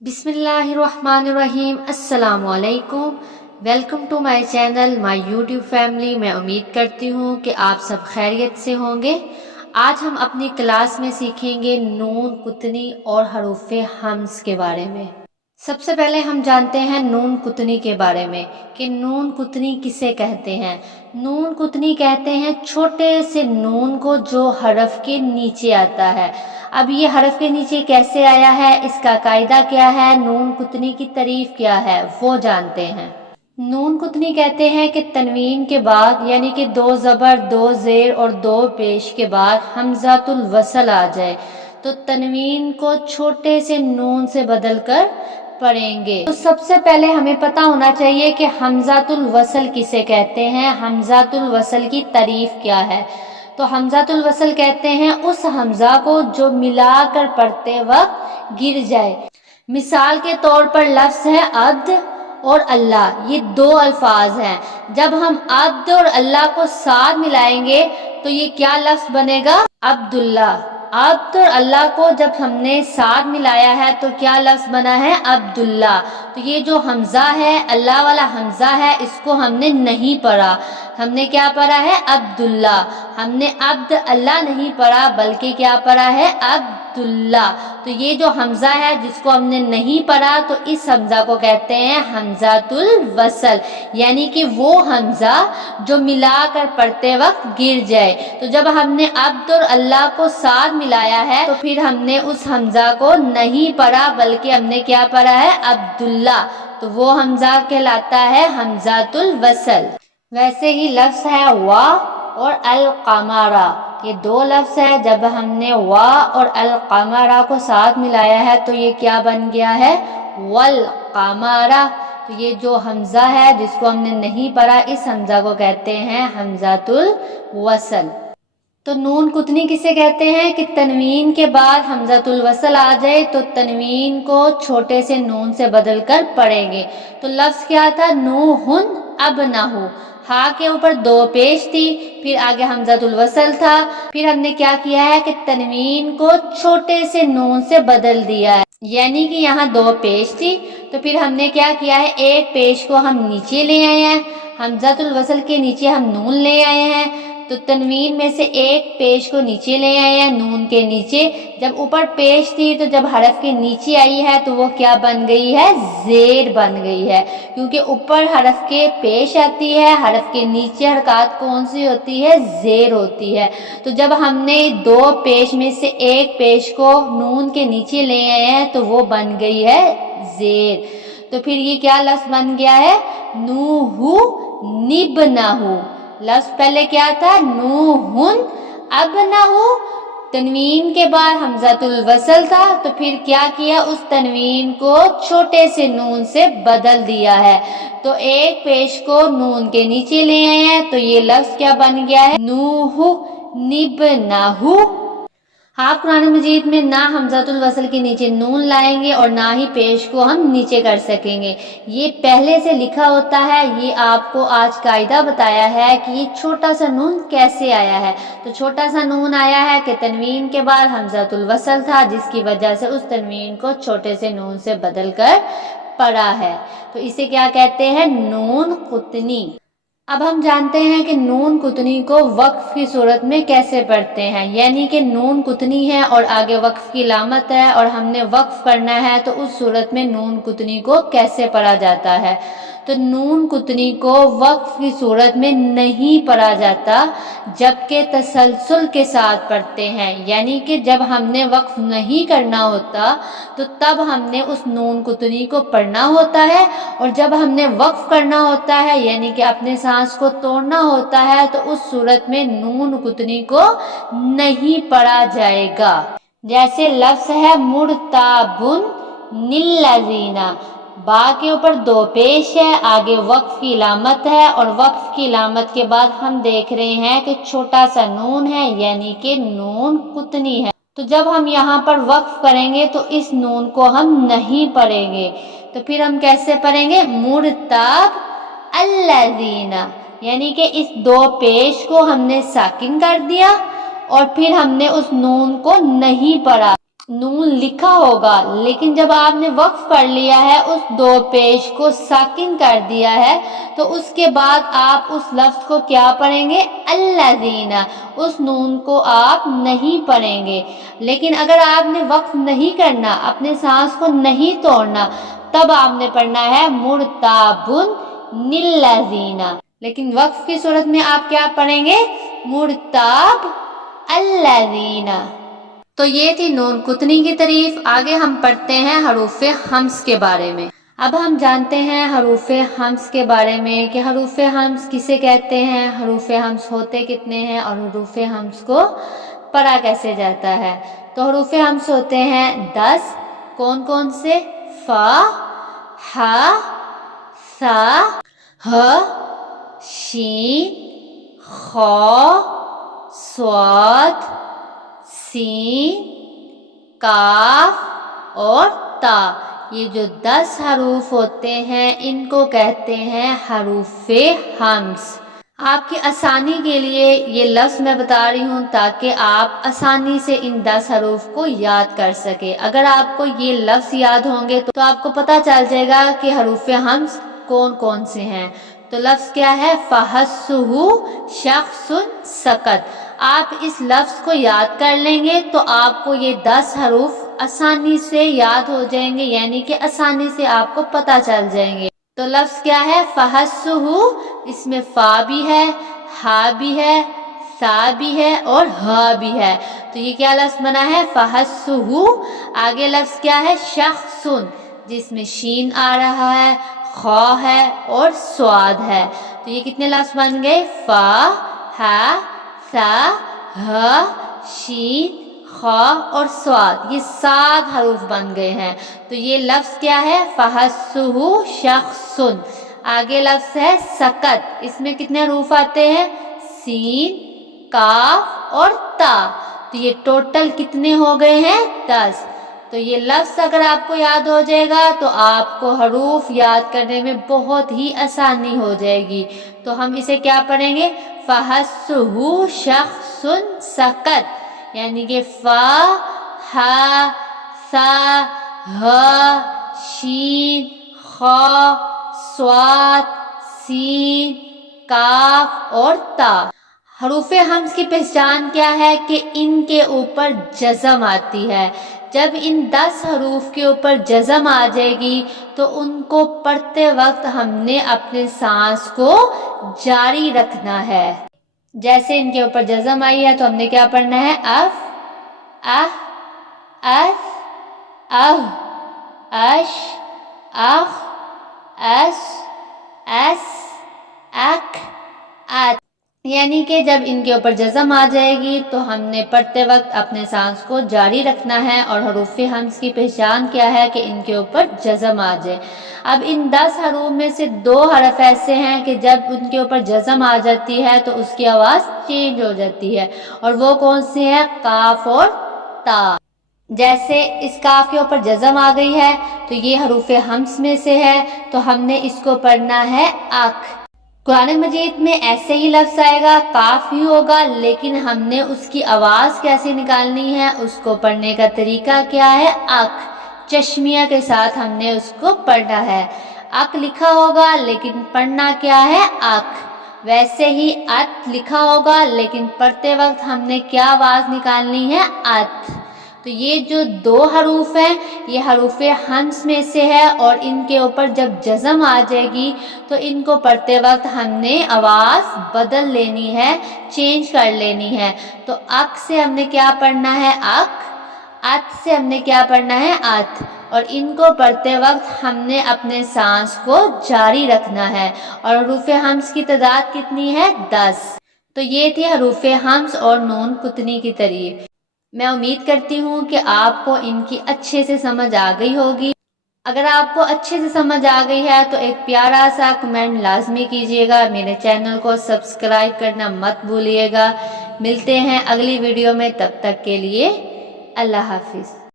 बिस्मिल्लाहिर्रहमानिर्रहीम। अस्सलाम वालेकुम। Welcome to my channel, my YouTube family. मैं उम्मीद करती हूँ कि आप सब खैरियत से होंगे। आज हम अपनी क्लास में सीखेंगे नून कुतनी और हरूफ हम्स के बारे में। सबसे पहले हम जानते हैं नून कुतनी के बारे में कि नून कुतनी किसे कहते हैं। नून कुतनी कहते हैं छोटे से नून को जो हरफ के नीचे आता है। अब ये हरफ के नीचे कैसे आया है, इसका कायदा क्या है, नून कुतनी की तारीफ क्या है, वो जानते हैं। नून कुतनी कहते हैं कि तनवीन के बाद यानी कि दो ज़बर, दो ज़ेर और दो पेश के बाद हमज़ातुल वसल आ जाए तो तनवीन को छोटे से नून से बदल कर पढ़ेंगे। तो सबसे पहले हमें पता होना चाहिए कि हमज़ातुल वसल किसे कहते हैं, हमज़ातुल वसल की तारीफ क्या है। तो हमज़ातुल वसल कहते हैं उस हमज़ा को जो मिलाकर पढ़ते वक्त गिर जाए। मिसाल के तौर पर लफ्ज़ है अब्द और अल्लाह, ये दो अल्फाज हैं। जब हम अब्द और अल्लाह को साथ मिलाएंगे तो ये क्या लफ्ज़ बनेगा, अब्दुल्ला। अब्द और अल्लाह को जब हमने साथ मिलाया है तो क्या लफ्ज़ बना है, अब्दुल्ला। तो ये जो हमज़ा है, अल्लाह वाला हमज़ा है, इसको हमने नहीं पढ़ा। हमने क्या पढ़ा है, अब्दुल्ला। हमने अब्द अल्लाह नहीं पढ़ा बल्कि क्या पढ़ा है, अब्दुल्ला। तो ये जो हमज़ा है जिसको हमने नहीं पढ़ा तो इस हमज़ा को कहते हैं हमज़ातुल वसल, यानी कि वो हमज़ा जो मिलाकर पढ़ते वक्त गिर जाए। तो जब हमने अब्द और अल्लाह को साथ मिलाया है तो फिर हमने उस हमज़ा को नहीं पढ़ा बल्कि हमने क्या पढ़ा है, अब्दुल्ला। तो वो हमज़ा कहलाता है हमज़ातुल वसल। वैसे ही लफ्ज़ है वा और अल कमरा, ये दो लफ्ज़ है। जब हमने वा और अल कमरा को साथ मिलाया है तो ये क्या बन गया है, वल कमरा। तो ये जो हमज़ा है जिसको हमने नहीं पढ़ा, इस हमज़ा को कहते हैं हमज़ातुल वसल। तो नून कुतनी किसे कहते हैं कि तनवीन के बाद हमज़ातुल वसल आ जाए तो तनवीन को छोटे से नून से बदल कर पढ़ेंगे। तो लफ्ज़ क्या था, नूहुन अबनहु। हा के ऊपर दो पेश थी, फिर आगे हमज़ातुल वसल था, फिर हमने क्या किया है कि तनवीन को छोटे से नून से बदल दिया है। यानी कि यहाँ दो पेश थी तो फिर हमने क्या किया है, एक पेश को हम नीचे ले आए हैं, हमज़ातुल वसल के नीचे हम नून ले आए हैं। तो तनवीन में से एक पेश को नीचे ले आए हैं, नून के नीचे। जब ऊपर पेश थी तो जब हरफ के नीचे आई है तो वो क्या बन गई है, ज़ेर बन गई है। क्योंकि ऊपर हरफ के पेश आती है, हरफ के नीचे हरकत कौन सी होती है, ज़ेर होती है। तो जब हमने दो पेश में से एक पेश को नून के नीचे ले आए हैं तो वो बन गई है ज़ेर। तो फिर ये क्या लफ्ज़ बन गया है, नूहु निबनहु। लफ्ज़ पहले क्या था, नूहुन अबनहु। तनवीन के बाद हमज़ातुल वसल था तो फिर क्या किया, उस तनवीन को छोटे से नून से बदल दिया है। तो एक पेश को नून के नीचे ले आए हैं तो ये लफ्ज़ क्या बन गया है, नूहु निबनहु। आप कुरान मजीद में ना हमज़ातुल वसल के नीचे नून लाएंगे और ना ही पेश को हम नीचे कर सकेंगे। ये पहले से लिखा होता है। ये आपको आज कायदा बताया है कि ये छोटा सा नून कैसे आया है। तो छोटा सा नून आया है कि तनवीन के बाद हमज़ातुल वसल था जिसकी वजह से उस तनवीन को छोटे से नून से बदल कर पढ़ा है। तो इसे क्या कहते हैं, नून कुतनी। अब हम जानते हैं कि नून कुतनी को वक्फ की सूरत में कैसे पढ़ते हैं। यानी कि नून कुतनी है और आगे वक्फ की लामत है और हमने वक्फ करना है तो उस सूरत में नून कुतनी को कैसे पढ़ा जाता है। तो नून कुतनी को वक्फ की सूरत में नहीं पढ़ा जाता जबकि तसलसल के साथ पढ़ते हैं। यानी कि जब हमने वक्फ नहीं करना होता तो तब हमने उस नून कुतनी को पढ़ना होता है, और जब हमने वक्फ करना होता है यानी कि अपने सांस को तोड़ना होता है तो उस सूरत में नून कुतनी को नहीं पढ़ा जाएगा। जैसे लफ्ज़ है मुर्ताबुन निल्लज़ीना, बा के ऊपर दो पेश है, आगे वक्फ की लामत है और वक्फ की लामत के बाद हम देख रहे हैं कि छोटा सा नून है यानी कि नून कुतनी है। तो जब हम यहाँ पर वक्फ करेंगे तो इस नून को हम नहीं पढ़ेंगे। तो फिर हम कैसे पढ़ेंगे, मुर्ताब अल्लज़ीना, यानी कि इस दो पेश को हमने साकिन कर दिया और फिर हमने उस नून को नहीं पढ़ा। नून लिखा होगा, लेकिन जब आपने वक्फ कर लिया है, उस दो पेश को साकिन कर दिया है, तो उसके बाद आप उस लफ्ज को क्या पढ़ेंगे? अल्लज़ीना, उस नून को आप नहीं पढ़ेंगे। लेकिन अगर आपने वक्फ नहीं करना, अपने सांस को नहीं तोड़ना, तब आपने पढ़ना है मुर्ताबुन निल्लज़ीना। लेकिन वक्फ की सूरत में आप क्या पढ़ेंगे? मुर्ताब अल्लज़ीना। तो ये थी नून कुतनी की तारीफ। आगे हम पढ़ते हैं हरूफे हम्स के बारे में। अब हम जानते हैं हरूफे हम्स के बारे में कि हरूफे हम्स किसे कहते हैं, हरूफे हम्स होते कितने हैं और हरूफे हम्स को पढ़ा कैसे जाता है। तो हरूफे हम्स होते हैं 10। कौन कौन से? फा, हा, सा, ह, शीन, खौ, स्वाद, सीन, काफ और ता। ये जो 10 हरूफ होते हैं, इनको कहते हैं हरूफे हम्स। आपकी आसानी के लिए ये लफ्ज़ मैं बता रही हूँ ताकि आप आसानी से इन 10 हरूफ को याद कर सके। अगर आपको ये लफ्ज़ याद होंगे तो आपको पता चल जाएगा कि हरूफे हम्स कौन कौन से हैं। तो लफ्ज़ क्या है? फहस्सुहु शख्सुन सकत। आप इस लफ्ज़ को याद कर लेंगे तो आपको ये 10 हरूफ आसानी से याद हो जाएंगे, यानी कि आसानी से आपको पता चल जाएंगे। तो लफ्ज़ क्या है? फहस्सुहु, इसमें फा भी है, हा भी है, सा भी है और ह भी है। तो ये क्या लफ्ज़ बना है? फहस्सुहु। आगे लफ्ज़ क्या है? शख्सुन, जिसमें शीन आ रहा है, खौ है और स्वाद है। तो ये कितने लफ्ज़ बन गए? फा, हा, सा, ह, शीन, खौ और स्वाद। ये 7 हरूफ बन गए हैं। तो ये लफ्ज़ क्या है? फहस्सुहु शख्सुन। आगे लफ्ज़ है सकत। इसमें कितने हरूफ आते हैं? सीन, काफ और ता। तो ये टोटल कितने हो गए हैं? 10। तो ये लफ्ज़ अगर आपको याद हो जाएगा तो आपको हरूफ याद करने में बहुत ही आसानी हो जाएगी। तो हम इसे क्या पढ़ेंगे? फहस्सुहु शख्सुन सकत, यानी कि फा, हा, सा, ह, शीन, खौ, स्वाद, सीन, काफ और ता। हरूफे हम्स की पहचान क्या है कि इनके ऊपर जज़म आती है। जब इन 10 हरूफ के ऊपर जज़म आ जाएगी तो उनको पढ़ते वक्त हमने अपने सांस को जारी रखना है। जैसे इनके ऊपर जज़म आई है तो हमने क्या पढ़ना है? अफ, अह, अस, अह, अश, अख, अस, एस, अक, अत। यानी कि जब इनके ऊपर जज़म आ जाएगी तो हमने पढ़ते वक्त अपने सांस को जारी रखना है। और हरूफे हम्स की पहचान क्या है कि इनके ऊपर जज़म आ जाए। अब इन 10 हरूफ में से 2 हरफ ऐसे हैं कि जब उनके ऊपर जज़म आ जाती है तो उसकी आवाज़ चेंज हो जाती है, और वो कौन से हैं? काफ और ता। जैसे इस काफ के ऊपर जज़म आ गई है तो ये हरूफे हम्स में से है, तो हमने इसको पढ़ना है अक। कुरान मजीद में ऐसे ही लफ्ज़ आएगा, काफ ही होगा, लेकिन हमने उसकी आवाज़ कैसे निकालनी है, उसको पढ़ने का तरीका क्या है? अक, चश्मिया के साथ हमने उसको पढ़ना है। अक लिखा होगा लेकिन पढ़ना क्या है? अक। वैसे ही अत लिखा होगा लेकिन पढ़ते वक्त हमने क्या आवाज़ निकालनी है? अत। तो ये जो 2 हरूफ हैं ये हरूफे हम्स में से है, और इनके ऊपर जब जज़म आ जाएगी तो इनको पढ़ते वक्त हमने आवाज़ बदल लेनी है, चेंज कर लेनी है। तो अक से हमने क्या पढ़ना है? अक। अत से हमने क्या पढ़ना है? अत। और इनको पढ़ते वक्त हमने अपने सांस को जारी रखना है। और हरूफे हम्स की तादाद कितनी है? 10। तो ये थी हरूफे हम्स और नून कुतनी की तारीफ। मैं उम्मीद करती हूँ कि आपको इनकी अच्छे से समझ आ गई होगी। अगर आपको अच्छे से समझ आ गई है तो एक प्यारा सा कमेंट लाजमी कीजिएगा। मेरे चैनल को सब्सक्राइब करना मत भूलिएगा। मिलते हैं अगली वीडियो में, तब तक के लिए अल्लाह हाफिज़।